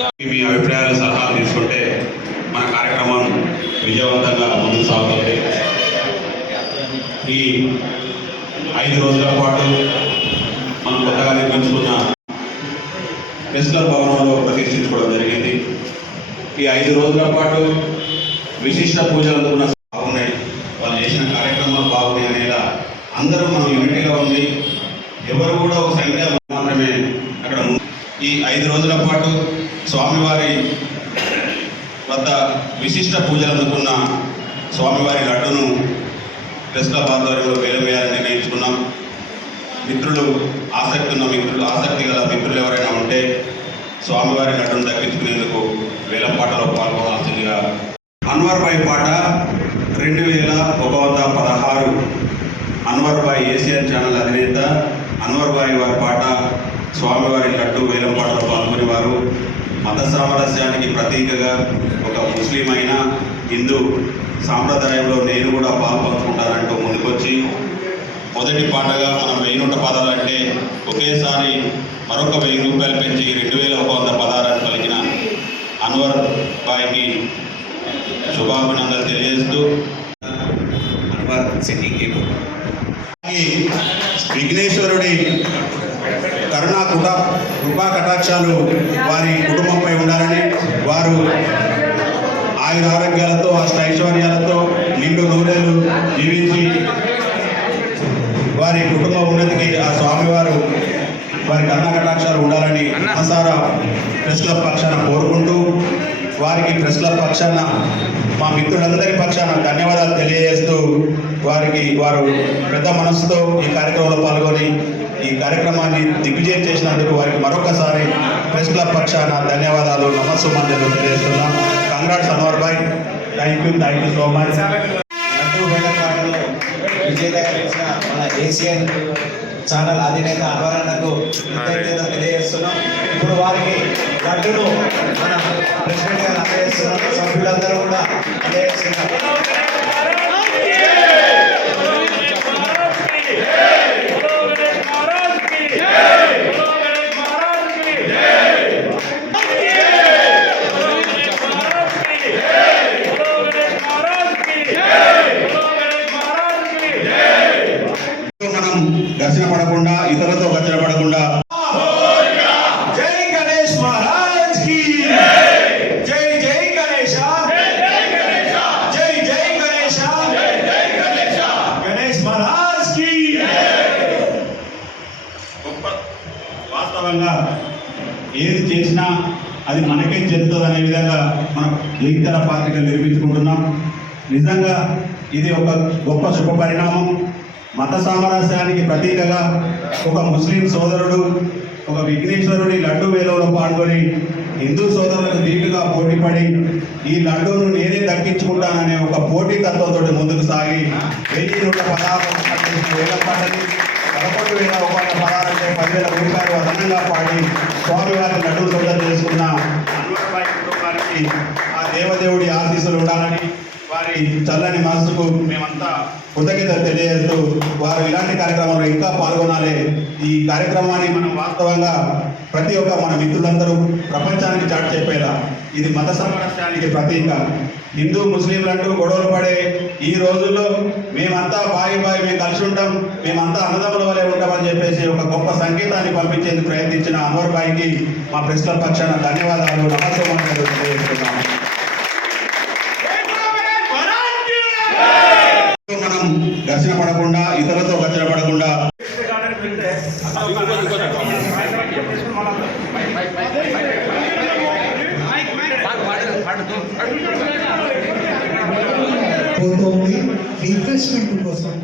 మీ అభిప్రాయాలు సలహాలు తీసుకుంటే మన కార్యక్రమం విజయవంతంగా ముందుకు సాగుతుంది. ఈ ఐదు రోజుల పాటు మనం కొత్తగా నిర్మించుకున్న వెస్లర్ భవనంలో ప్రతిష్ఠించుకోవడం జరిగింది. ఈ ఐదు రోజుల పాటు విశిష్ట పూజలు అందుకున్న బాగున్నాయి. వాళ్ళు చేసిన కార్యక్రమాలు బాగున్నాయి అనేలా అందరూ మనం యూనిటీగా ఉంది ఎవరు కూడా ఒక సంఖ్య మాత్రమే అక్కడ ఉంది. ఈ ఐదు రోజుల పాటు స్వామివారి వద్ద విశిష్ట పూజలు అందుకున్న స్వామివారి లడ్డును ప్రెస్ క్లబ్ ఆధ్వర్యంలో వేలం వేయాలని నిర్ణయించుకున్నాం. మిత్రులు ఆసక్తి ఉన్న మిత్రులు ఆసక్తి గల మిత్రులు ఎవరైనా ఉంటే స్వామివారి లడ్డును దక్కించుకునేందుకు వేలం పాటలో పాల్గొనాల్సిందిగా అన్వర్ బాయ్ పాట రెండు వేల ఒక వంద పదహారు అన్వర్ బాయ్ ఛానల్ అధినేత అన్వర్ బాయ్ వారి పాట స్వామివారి కట్టు వేలం పాటలో పాల్గొని వారు మత సామరస్యానికి ప్రతీకగా ఒక ముస్లిం అయినా హిందూ సాంప్రదాయంలో నేను కూడా పాల్పంచుకుంటానంటూ ముందుకొచ్చి మొదటి పాటగా మనం వెయ్యి నూట పదాలు అంటే ఒకేసారి మరొక వెయ్యి రూపాయలు పెంచి రెండు వేల ఒక వంద పదాలను పలికిన అన్వర్ బాయ్కి శుభాభినందనలు తెలియజేస్తూ అన్వర్ సిటీకి విఘ్నేశ్వరుడి కరుణా కుట కృపా కటాక్షాలు వారి కుటుంబంపై ఉండాలని వారు ఆయుర ఆరోగ్యాలతో అష్ట ఐశ్వర్యాలతో నిండు నూరేళ్ళు జీవించి వారి కుటుంబ ఉన్నతికి ఆ స్వామివారు వారి కరుణా కటాక్షాలు ఉండాలని మనసారా ప్రెస్ క్లబ్ పక్షాన కోరుకుంటూ వారికి ప్రెస్ క్లబ్ పక్షాన మా మిత్రులందరి పక్షాన ధన్యవాదాలు తెలియజేస్తూ వారికి వారు పెద్ద మనసుతో ఈ కార్యక్రమంలో పాల్గొని ఈ కార్యక్రమాన్ని దిగ్విజయం చేసినందుకు వారికి మరొకసారి ప్రెస్ క్లబ్ పక్షాన ధన్యవాదాలు. నమస్సుమంజలు తెలియజేస్తున్నాం. Congrats Anwar bhai. Thank you thank you so much laddu మన ఏసియన్ ఛానల్ అధినేత అన్వర్ తెలియజేస్తున్నాం. ఇప్పుడు వారికి లడ్డును మన ప్రెసిడెంట్ గారు అందజేస్తున్నాం సభ్యులందరూ కూడా అందజేస్తున్నారు. ఏది చేసినా అది మనకే చెందుతుంది అనే విధంగా మనం జగిత్యాల పార్టీగా నిర్మించుకుంటున్నాం. నిజంగా ఇది ఒక గొప్ప శుభ పరిణామం. మత సామరస్యానికి ప్రతీకగా ఒక ముస్లిం సోదరుడు ఒక విఘ్నేశ్వరుడి లడ్డు వేలంలో పాల్గొని హిందూ సోదరులకు దీటుగా పోటీపడి ఈ లడ్డూను నేనే దక్కించుకుంటాననే ఒక పోటీ తత్వంతో ముందుకు సాగి వెయ్యి నూట పదహారు వేల పాటని పదకొండు వేల పదివేల రూపాయలు అదనంగా పాడి స్వామివారి నడువు సొంతం చేసుకున్న అన్వరబాయి కుటుంబానికి ఆ దేవదేవుడి ఆశీస్సులు ఉండాలని వారి చల్లని మనసుకు మేమంతా కృతజ్ఞత తెలియజేస్తూ వారు ఇలాంటి కార్యక్రమంలో ఇంకా పాల్గొనాలి. ఈ కార్యక్రమాన్ని మనం వాస్తవంగా ప్రతి ఒక్క మన మిత్రులందరూ ప్రపంచానికి చాటు చెప్పేలా. ఇది మత సామరస్యానికి ప్రతీక. హిందూ ముస్లింలంటూ గొడవలు పడే ఈ రోజుల్లో మేమంతా బాయి బాయి మేము కలిసి ఉంటాం. మేమంతా అన్నదమ్ముల వలె ఉంటామని చెప్పేసి ఒక గొప్ప సంకేతాన్ని పంపించేందుకు ప్రయత్నించిన అన్వర్ బాయికి మా ప్రెస్ క్లబ్ పక్షాన ధన్యవాదాలు. నమస్కారం తెలియజేస్తున్నాము మనం ఘర్షణ పడకుండా ఇతరులతో ఘర్షణ పడకుండా ఉంది రిఫ్రెష్మెంట్ కోసం.